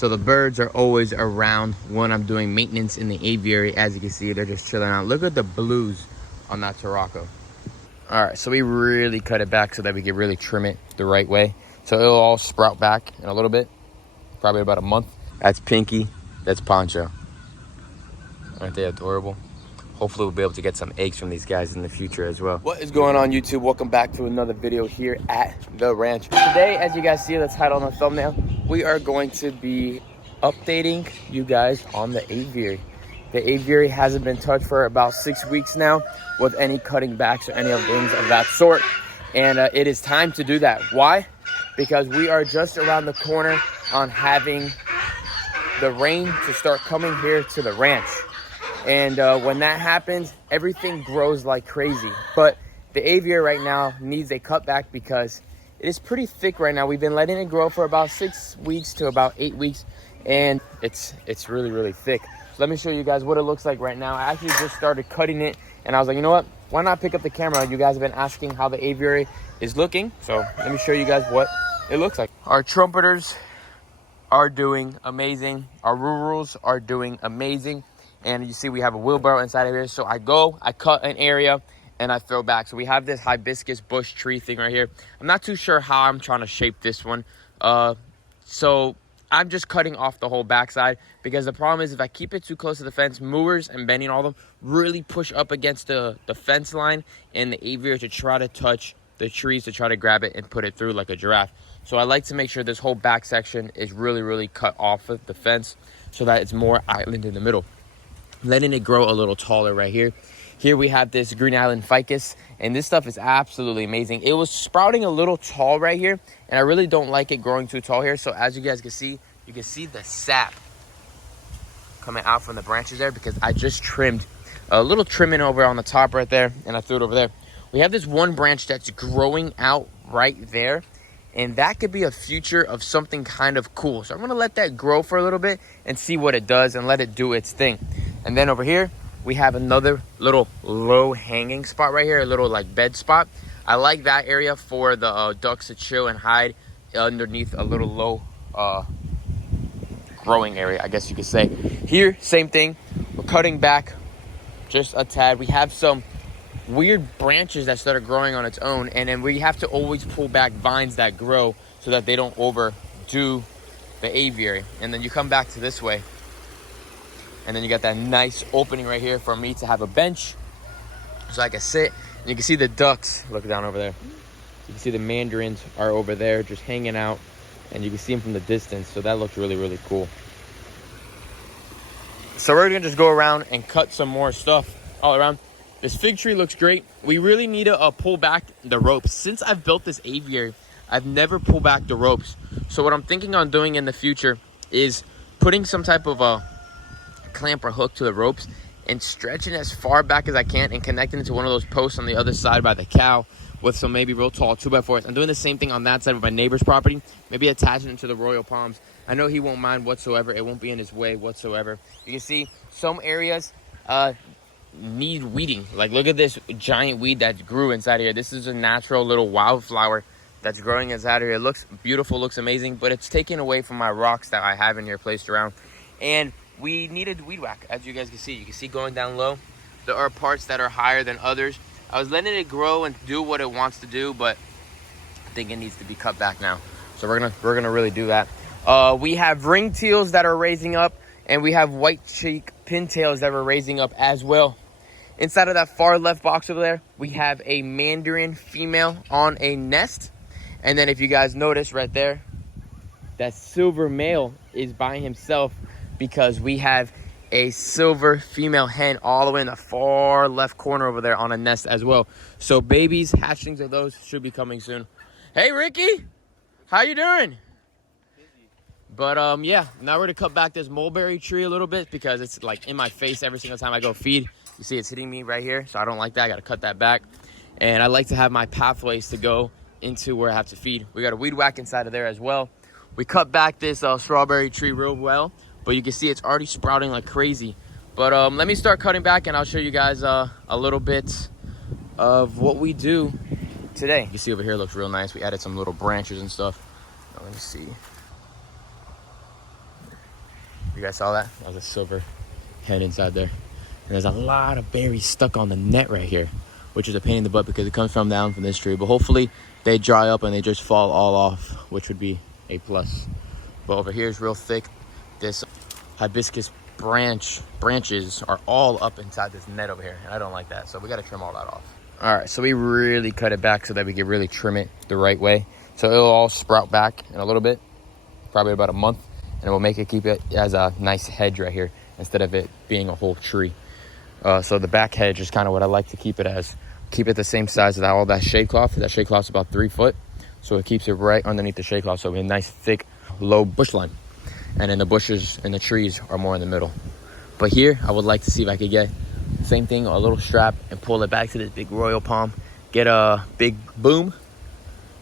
So the birds are always around when I'm doing maintenance in the aviary. As you can see, they're just chilling out. Look at the blues on that Tarocco. All right, so we really cut it back so that we can really trim it the right way. So it'll all sprout back in a little bit, probably about a month. That's Pinky, that's Poncho. Aren't they adorable? Hopefully we'll be able to get some eggs from these guys in the future as well. What is going on, YouTube? Welcome back to another video here at the ranch. Today, as you guys see the title on the thumbnail, we are going to be updating you guys on the aviary. The aviary hasn't been touched for about 6 weeks now with any cutting backs or any of things of that sort. And it is time to do that. Why? Because we are just around the corner on having the rain to start coming here to the ranch. And when that happens, everything grows like crazy. But the aviary right now needs a cutback because it is pretty thick right now. We've been letting it grow for about 6 weeks to about 8 weeks, and it's really, really thick. So let me show you guys what it looks like right now. I actually just started cutting it, and I was like, you know what? Why not pick up the camera? You guys have been asking how the aviary is looking, so let me show you guys what it looks like. Our trumpeters are doing amazing. Our rurals are doing amazing. And you see we have a wheelbarrow inside of here. So I cut an area, and I throw back. So we have this hibiscus bush tree thing right here. I'm not too sure how I'm trying to shape this one. So I'm just cutting off the whole backside, because the problem is if I keep it too close to the fence, movers and bending all of them really push up against the fence line and the aviary to try to touch the trees to try to grab it and put it through like a giraffe. So I like to make sure this whole back section is really, really cut off of the fence so that it's more island in the middle. Letting it grow a little taller right here. Here we have this Green Island Ficus, and this stuff is absolutely amazing. It was sprouting a little tall right here, and I really don't like it growing too tall here. So as you guys can see, you can see the sap coming out from the branches there, because I just trimmed a little trimming over on the top right there, and I threw it over there. We have this one branch that's growing out right there, and that could be a future of something kind of cool. So I'm gonna let that grow for a little bit and see what it does and let it do its thing. And then over here, we have another little low hanging spot right here, a little like bed spot. I like that area for the ducks to chill and hide underneath a little low growing area, I guess you could say. Here, same thing. We're cutting back just a tad. We have some weird branches that started growing on its own, and then we have to always pull back vines that grow so that they don't overdo the aviary. And then you come back to this way, and then you got that nice opening right here for me to have a bench so I can sit. And you can see the ducks. Look down over there. You can see the mandarins are over there just hanging out, and you can see them from the distance. So that looks really, really cool. So we're gonna just go around and cut some more stuff all around. This fig tree looks great. We really need to pull back the ropes. Since I've built this aviary, I've never pulled back the ropes. So what I'm thinking on doing in the future is putting some type of a clamp or hook to the ropes and stretching as far back as I can and connecting it to one of those posts on the other side by the cow with some maybe real tall 2x4s. I'm doing the same thing on that side of my neighbor's property, maybe attaching it to the royal palms. I know he won't mind whatsoever. It won't be in his way whatsoever. You can see some areas need weeding. Like, look at this giant weed that grew inside here. This is a natural little wildflower that's growing inside here. It looks beautiful, looks amazing, but it's taken away from my rocks that I have in here placed around. And we needed weed whack, as you guys can see. You can see going down low, there are parts that are higher than others. I was letting it grow and do what it wants to do, but I think it needs to be cut back now. So we're gonna really do that. We have ringtails that are raising up, and we have white cheek pintails that are raising up as well. Inside of that far left box over there, we have a mandarin female on a nest. And then if you guys notice right there, that silver male is by himself, because we have a silver female hen all the way in the far left corner over there on a nest as well. So babies, hatchlings of those should be coming soon. Hey, Ricky, how you doing? But yeah, now we're gonna cut back this mulberry tree a little bit because it's like in my face every single time I go feed. You see it's hitting me right here, so I don't like that. I gotta cut that back. And I like to have my pathways to go into where I have to feed. We got a weed whack inside of there as well. We cut back this strawberry tree real well, but you can see it's already sprouting like crazy. But let me start cutting back, and I'll show you guys a little bit of what we do today. You see over here, it looks real nice. We added some little branches and stuff. Now, let me see. You guys saw that? That was a silver hen inside there. And there's a lot of berries stuck on the net right here, which is a pain in the butt because it comes from down from this tree. But hopefully they dry up and they just fall all off, which would be a plus. But over here is real thick. This hibiscus branches are all up inside this net over here, and I don't like that, so we got to trim all that off. All right, so we really cut it back so that we can really trim it the right way. So it'll all sprout back in a little bit, probably about a month, and we'll keep it as a nice hedge right here instead of it being a whole tree. So the back hedge is kind of what I like to keep it as. Keep it the same size as all that shade cloth. That shade cloth's about 3 foot, so it keeps it right underneath the shade cloth, so we have a nice thick low bush line. And then the bushes and the trees are more in the middle. But here, I would like to see if I could get same thing, a little strap, and pull it back to this big royal palm. Get a big boom,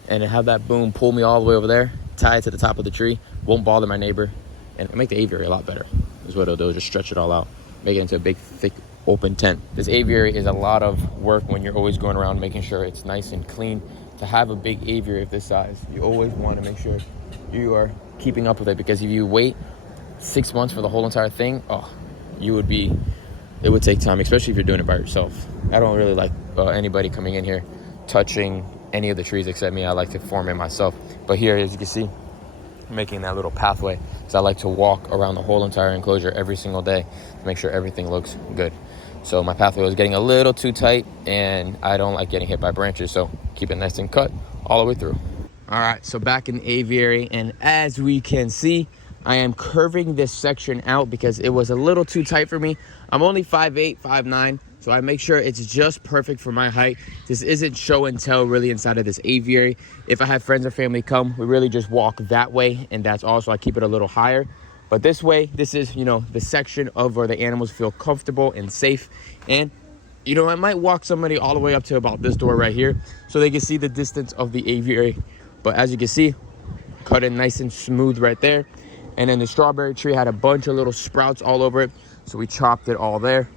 and then have that boom pull me all the way over there, tie it to the top of the tree, won't bother my neighbor, and make the aviary a lot better. Is what it'll do, just stretch it all out, make it into a big, thick, open tent. This aviary is a lot of work when you're always going around making sure it's nice and clean. To have a big aviary of this size, you always want to make sure you are keeping up with it, because if you wait 6 months for the whole entire thing, it would take time, especially if you're doing it by yourself. I don't really like anybody coming in here touching any of the trees except me. I like to form it myself. But here, as you can see, I'm making that little pathway, because I like to walk around the whole entire enclosure every single day to make sure everything looks good. So my pathway was getting a little too tight, and I don't like getting hit by branches, so keep it nice and cut all the way through. All right, so back in the aviary, and as we can see, I am curving this section out because it was a little too tight for me. I'm only 5'8", 5'9", so I make sure it's just perfect for my height. This isn't show and tell really inside of this aviary. If I have friends or family come, we really just walk that way, and that's also, I keep it a little higher. But this way, this is, the section of where the animals feel comfortable and safe. And, I might walk somebody all the way up to about this door right here so they can see the distance of the aviary. But as you can see, cut it nice and smooth right there. And then the strawberry tree had a bunch of little sprouts all over it, so we chopped it all there.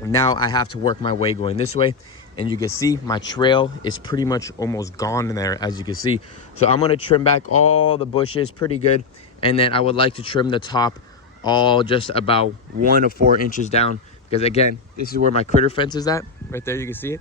And now I have to work my way going this way. And you can see my trail is pretty much almost gone in there, as you can see. So I'm gonna trim back all the bushes pretty good. And then I would like to trim the top all just about 1 to 4 inches down. Because again, this is where my critter fence is at. Right there, you can see it.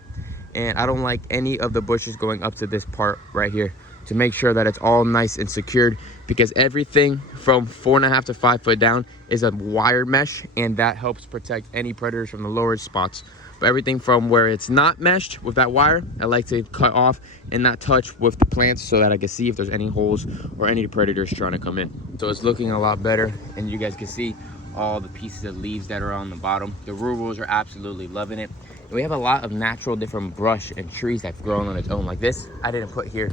And I don't like any of the bushes going up to this part right here, to make sure that it's all nice and secured, because everything from 4.5 to 5 foot down is a wire mesh, and that helps protect any predators from the lower spots. But everything from where it's not meshed with that wire, I like to cut off and not touch with the plants, so that I can see if there's any holes or any predators trying to come in. So it's looking a lot better, and you guys can see all the pieces of leaves that are on the bottom. The rurals are absolutely loving it. And we have a lot of natural different brush and trees that's grown on its own. Like this, I didn't put here.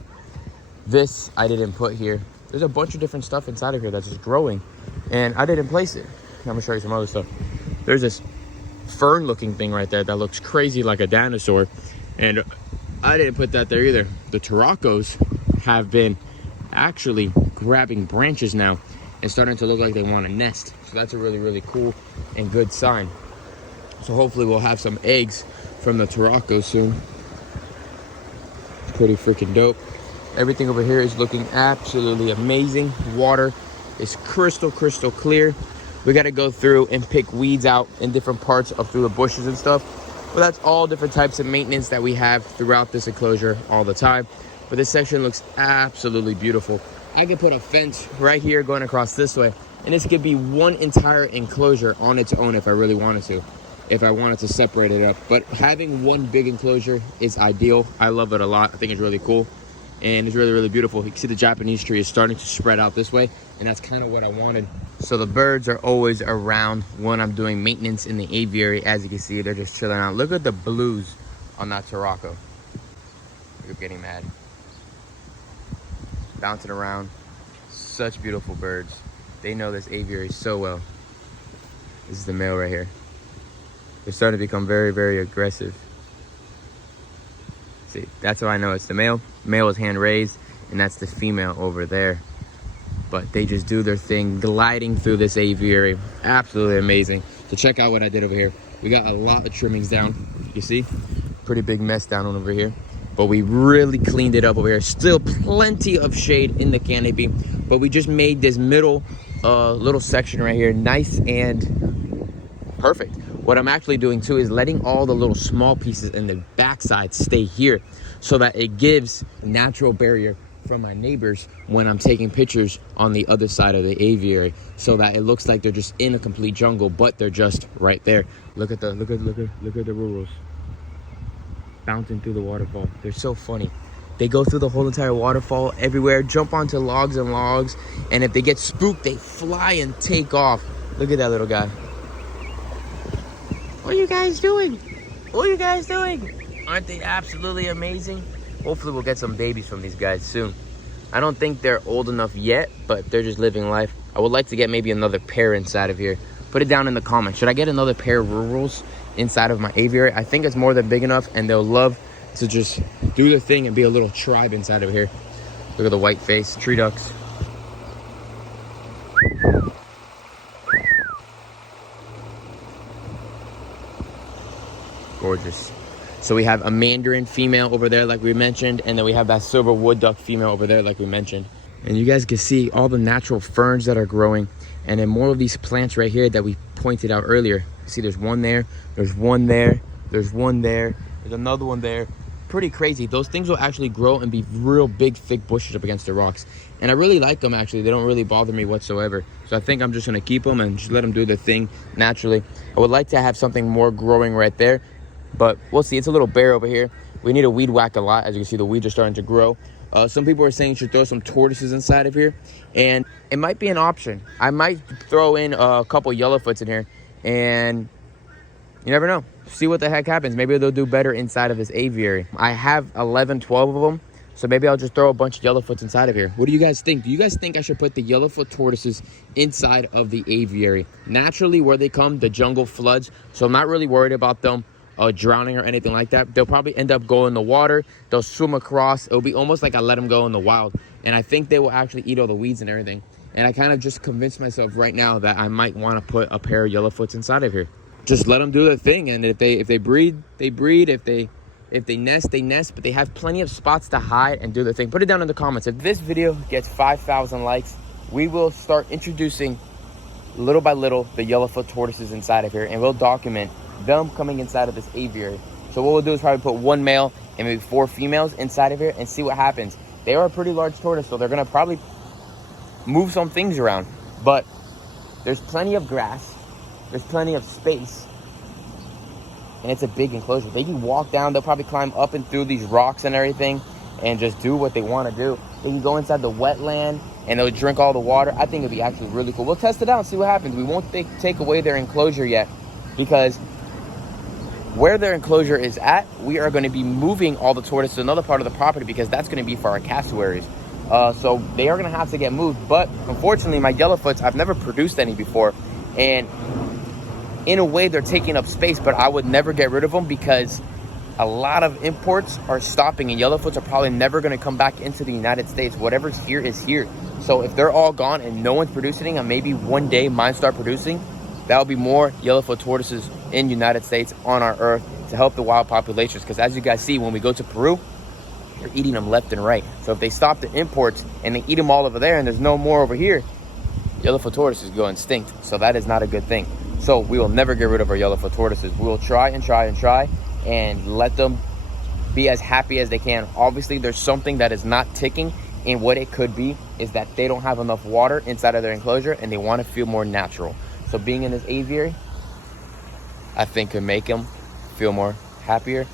This I didn't put here. There's a bunch of different stuff inside of here that's just growing, and I didn't place it. I'm gonna show you some other stuff. There's this fern looking thing right there that looks crazy like a dinosaur, and I didn't put that there either. The Tortoises have been actually grabbing branches now and starting to look like they want to nest, so that's a really, really cool and good sign. So hopefully we'll have some eggs from the Tortoises soon. It's pretty freaking dope. Everything over here is looking absolutely amazing. Water is crystal clear. We got to go through and pick weeds out in different parts of through the bushes and stuff. But that's all different types of maintenance that we have throughout this enclosure all the time. But this section looks absolutely beautiful. I could put a fence right here going across this way, and this could be one entire enclosure on its own if I really wanted to, if I wanted to separate it up. But having one big enclosure is ideal. I love it a lot. I think it's really cool. And it's really, really beautiful. You can see the Japanese tree is starting to spread out this way, and that's kind of what I wanted. So the birds are always around when I'm doing maintenance in the aviary. As you can see, they're just chilling out. Look at the blues on that Tortoise. You're getting mad. Bouncing around. Such beautiful birds. They know this aviary so well. This is the male right here. They're starting to become very, very aggressive. See, that's how I know it's the male. Male is hand raised, and that's the female over there. But they just do their thing, gliding through this aviary. Absolutely amazing. So check out what I did over here. We got a lot of trimmings down. You see, pretty big mess down on over here. But we really cleaned it up over here. Still plenty of shade in the canopy, but we just made this middle little section right here, nice and perfect. What I'm actually doing too is letting all the little small pieces in the backside stay here so that it gives natural barrier from my neighbors when I'm taking pictures on the other side of the aviary, so that it looks like they're just in a complete jungle, but they're just right there. Look at the rurals bouncing through the waterfall. They're so funny. They go through the whole entire waterfall everywhere, jump onto logs and logs, and if they get spooked, they fly and take off. Look at that little guy. What are you guys doing? What are you guys doing? Aren't they absolutely amazing? Hopefully we'll get some babies from these guys soon. I don't think they're old enough yet, but they're just living life. I would like to get maybe another pair inside of here. Put it down in the comments. Should I get another pair of rurals inside of my aviary? I think it's more than big enough, and they'll love to just do their thing and be a little tribe inside of here. Look at the white face, tree ducks. Gorgeous. So we have a mandarin female over there like we mentioned, and then we have that silver wood duck female over there like we mentioned. And you guys can see all the natural ferns that are growing, and then more of these plants right here that we pointed out earlier. See, there's one there, there's one there, there's one there, there's another one there. Pretty crazy. Those things will actually grow and be real big thick bushes up against the rocks, and I really like them. Actually, they don't really bother me whatsoever, so I think I'm just going to keep them and just let them do their thing naturally. I would like to have something more growing right there, but we'll see. It's a little bare over here. We need to weed whack a lot. As you can see, the weeds are starting to grow. Some people are saying you should throw some tortoises inside of here, and it might be an option. I might throw in a couple yellowfoots in here, and you never know. See what the heck happens. Maybe they'll do better inside of this aviary. I have 11, 12 of them, so maybe I'll just throw a bunch of yellowfoots inside of here. What do you guys think? Do you guys think I should put the yellowfoot tortoises inside of the aviary? Naturally, where they come, the jungle floods, so I'm not really worried about them drowning or anything like that. They'll probably end up going in the water. They'll swim across. It'll be almost like I let them go in the wild, and I think they will actually eat all the weeds and everything. And I kind of just convinced myself right now that I might want to put a pair of yellowfoots inside of here. Just let them do their thing, and if they breed, they breed. If they nest, they nest. But they have plenty of spots to hide and do their thing. Put it down in the comments. If this video gets 5,000 likes, we will start introducing little by little the yellowfoot tortoises inside of here, and we'll document them coming inside of this aviary. So what we'll do is probably put one male and maybe 4 females inside of here and see what happens. They are a pretty large tortoise, so they're gonna probably move some things around, but there's plenty of grass, there's plenty of space, and it's a big enclosure. They can walk down, they'll probably climb up and through these rocks and everything and just do what they want to do. They can go inside the wetland and they'll drink all the water. I think it'd be actually really cool. We'll test it out and see what happens. We won't take away their enclosure yet, because where their enclosure is at, we are going to be moving all the tortoises to another part of the property, because that's going to be for our cassowaries. So they are going to have to get moved. But unfortunately, my yellowfoots, I've never produced any before, and in a way they're taking up space, but I would never get rid of them because a lot of imports are stopping, and yellowfoots are probably never going to come back into the United States. Whatever's here is here. So if they're all gone and no one's producing, and maybe one day mine start producing, that'll be more yellowfoot tortoises in the United States on our earth to help the wild populations. Because as you guys see, when we go to Peru, they're eating them left and right. So if they stop the imports and they eat them all over there and there's no more over here, yellowfoot tortoises go extinct. So that is not a good thing. So we will never get rid of our yellowfoot tortoises. We will try and try and try and let them be as happy as they can. Obviously, there's something that is not ticking, and what it could be is that they don't have enough water inside of their enclosure and they want to feel more natural. So being in this aviary, I think, could make them feel more happier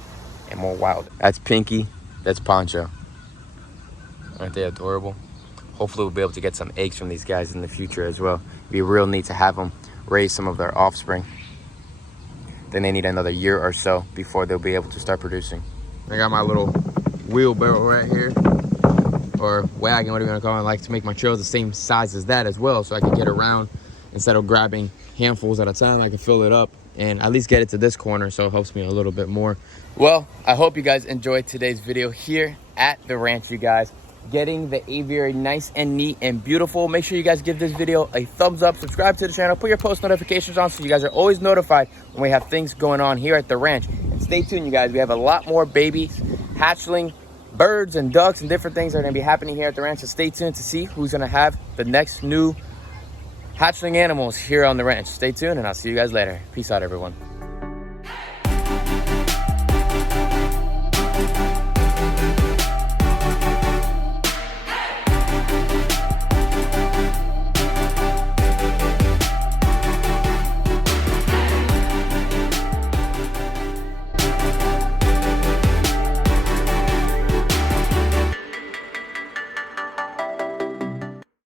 and more wild. That's Pinky, that's Poncho. Aren't they adorable? Hopefully we'll be able to get some eggs from these guys in the future as well. It'd be real neat to have them raise some of their offspring. Then they need another year or so before they'll be able to start producing. I got my little wheelbarrow right here, or wagon, whatever you want to call it. I like to make my trails the same size as that as well, so I can get around. Instead of grabbing handfuls at a time, I can fill it up and at least get it to this corner, so it helps me a little bit more. Well, I hope you guys enjoyed today's video here at the ranch, you guys. Getting the aviary nice and neat and beautiful. Make sure you guys give this video a thumbs up, subscribe to the channel, put your post notifications on so you guys are always notified when we have things going on here at the ranch. And stay tuned, you guys. We have a lot more babies, hatchling, birds and ducks and different things that are going to be happening here at the ranch. So stay tuned to see who's going to have the next new hatchling animals here on the ranch. Stay tuned and I'll see you guys later. Peace out, everyone.